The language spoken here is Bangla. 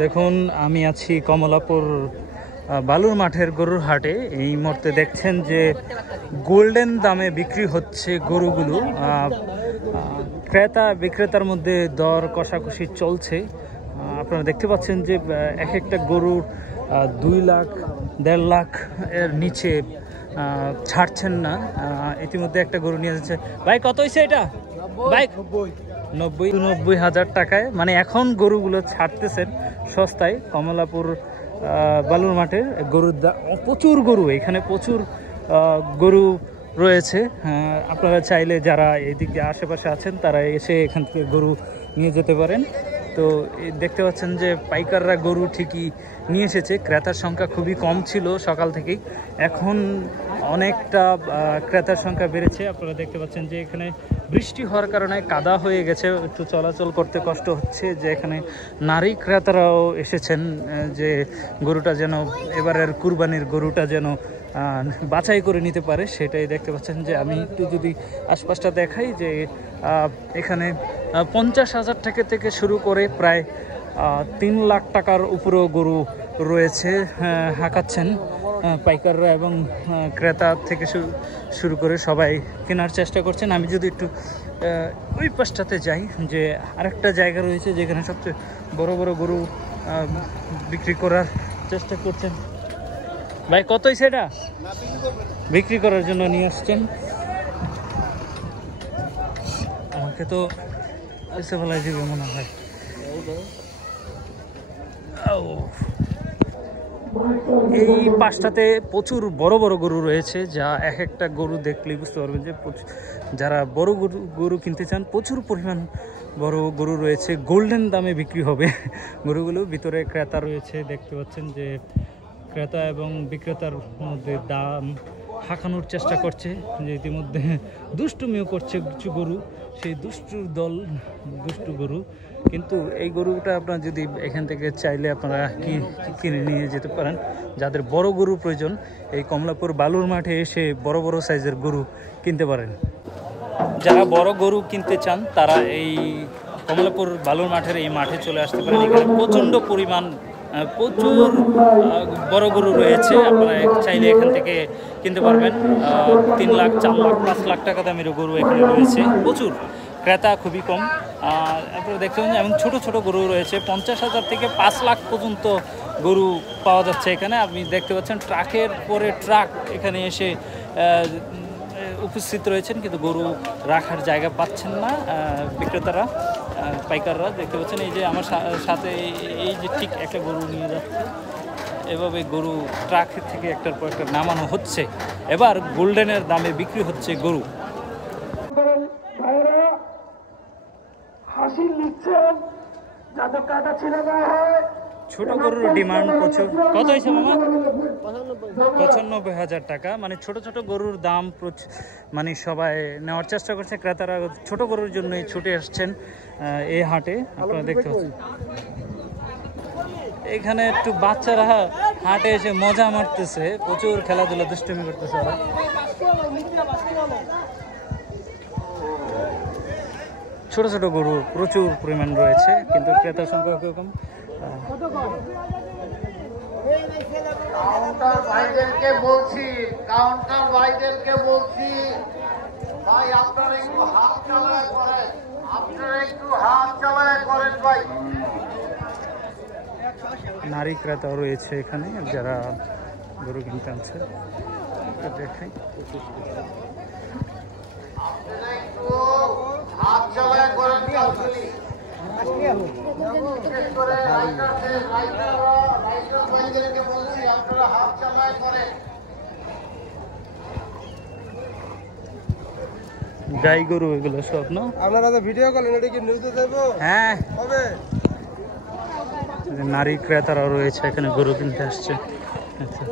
দেখুন, আমি আছি কমলাপুর বালুর মাঠের গরুর হাটে। এই মুহূর্তে দেখছেন যে গোল্ডেন দামে বিক্রি হচ্ছে গরুগুলো। ক্রেতা বিক্রেতার মধ্যে দর কষাকষি চলছে। আপনারা দেখতে পাচ্ছেন যে এক একটা গরুর 2 লাখ 1.5 লাখ এর নিচে ছাড়ছেন না। ইতিমধ্যে একটা গরু নিয়ে যাচ্ছে। ভাই, কত হয়েছে এটা? ভাই, 90,000 টাকায়। মানে এখন গরুগুলো ছাড়তেছেন সস্তায় কমলাপুর বালুর মাঠে। গরুর প্রচুর গরু, এখানে প্রচুর গরু রয়েছে। আপনারা চাইলে যারা এদিকে আশেপাশে আছেন তারা এসে এখান থেকে গরু নিয়ে যেতে পারেন। তো দেখতে পাচ্ছেন যে পাইকাররা গরু ঠিকই নিয়ে এসেছে। ক্রেতার সংখ্যা খুবই কম ছিল সকাল থেকেই, এখন অনেকটা ক্রেতার সংখ্যা বেড়েছে। আপনারা দেখতে পাচ্ছেন যে এখানে বৃষ্টি হওয়ার কারণে কাদা হয়ে গেছে, একটু চলাচল করতে কষ্ট হচ্ছে। যে এখানে নারী ক্রেতারাও এসেছেন যে গরুটা যেন এবারের কুরবানির গরুটা যেন বাছাই করে নিতে পারে, সেটাই দেখতে পাচ্ছেন। যে আমি একটু যদি আশপাশটা দেখাই, যে এখানে 50,000 টাকা থেকে শুরু করে প্রায় 3 লাখ টাকার উপরেও গরু রয়েছে। হাঁকাচ্ছেন পাইকাররা এবং ক্রেতা থেকে শুরু করে সবাই কেনার চেষ্টা করছেন। আমি যদি একটু ওই পাশটাতে যাই, যে আরেকটা জায়গা রয়েছে যেখানে সবচেয়ে বড় বড় গরু বিক্রি করার চেষ্টা করছেন। ভাই, কত হয়েছে এটা? বিক্রি করার জন্য নিয়ে আসছেন। আমাকে তো এসে বলা যাবে মনে হয়। এই পাশটাতে প্রচুর বড় বড় গরু রয়েছে, যা এক একটা গরু দেখলেই বুঝতে পারবেন যে যারা বড় গরু কিনতে চান প্রচুর পরিমাণ বড় গরু রয়েছে। গোল্ডেন দামে বিক্রি হবে গরুগুলো। ভিতরে ক্রেতা রয়েছে, দেখতে পাচ্ছেন যে ক্রেতা এবং বিক্রেতার মধ্যে দাম হাঁকানোর চেষ্টা করছে। যে ইতিমধ্যে দুষ্টুমিও করছে কিছু গরু, সেই দুষ্টু গরু। কিন্তু এই গরুটা আপনার যদি এখান থেকে চাইলে আপনারা কিনে নিয়ে যেতে পারেন। যাদের বড় গরু প্রয়োজন, এই কমলাপুর বালুর মাঠে এসে বড় বড় সাইজের গরু কিনতে পারেন। যারা বড় গরু কিনতে চান তারা এই কমলাপুর বালুর মাঠের এই মাঠে চলে আসতে পারেন। এখানে প্রচুর বড় গরু রয়েছে। আপনারা চাইলে এখান থেকে কিনতে পারবেন। 3 লাখ 4 লাখ 5 লাখ টাকা দামের গরু এখানে রয়েছে। প্রচুর ক্রেতা, খুবই কম। আপনারা দেখতে পাচ্ছেন এবং ছোট ছোট গরু রয়েছে। 50,000 থেকে 5 লাখ পর্যন্ত গরু পাওয়া যাচ্ছে এখানে। আপনি দেখতে পাচ্ছেন ট্রাকের পরে ট্রাক এখানে এসে উপস্থিত রয়েছেন, কিন্তু গরু রাখার জায়গা পাচ্ছেন না বিক্রেতারা, পাইকাররা। দেখতে পাচ্ছেন এই যে আমার সাথে এই যে ঠিক একটা গরু নিয়ে যাচ্ছে, এভাবে গরু ট্রাক থেকে একটার পর একটা নামানো হচ্ছে। এবার গোল্ডেনের দামে বিক্রি হচ্ছে গরু। ছোট গরুর ডিমান্ড প্রচুর। কত হয়েছে মামা? 95,000 টাকা। মানে ছোট ছোট গরুর দাম মানে সবাই নেওয়ার চেষ্টা করছে। ক্রেতারা ছোট গরুর জন্যই ছুটে আসছেন এই হাটে। আপনারা দেখতে পাচ্ছেন এখানে একটু বাচ্চারা হাটে এসে মজা মারতেছে, প্রচুর খেলাধুলা দুষ্টুমি করতেছে ওরা। ছোট ছোট গরু প্রচুর পরিমাণ রয়েছে, কিন্তু ক্রেতার সংখ্যা কম। কাউন্টার ভাইদেরকে বলছি ভাই, আপনারা একটু হাত চালায় করেন ভাই। নারী ক্রেতাও রয়েছে এখানে যারা গরু কিনতে আনছে। দেখাই, হাত চালায় করেন। গাই গরু এগুলো সব না? আপনারা তো ভিডিও করেন, এটা কি নিউজে দেবো? হ্যাঁ, হবে। নারী ক্রেতারাও রয়েছে এখানে গরু কিনতে আসছে। আচ্ছা।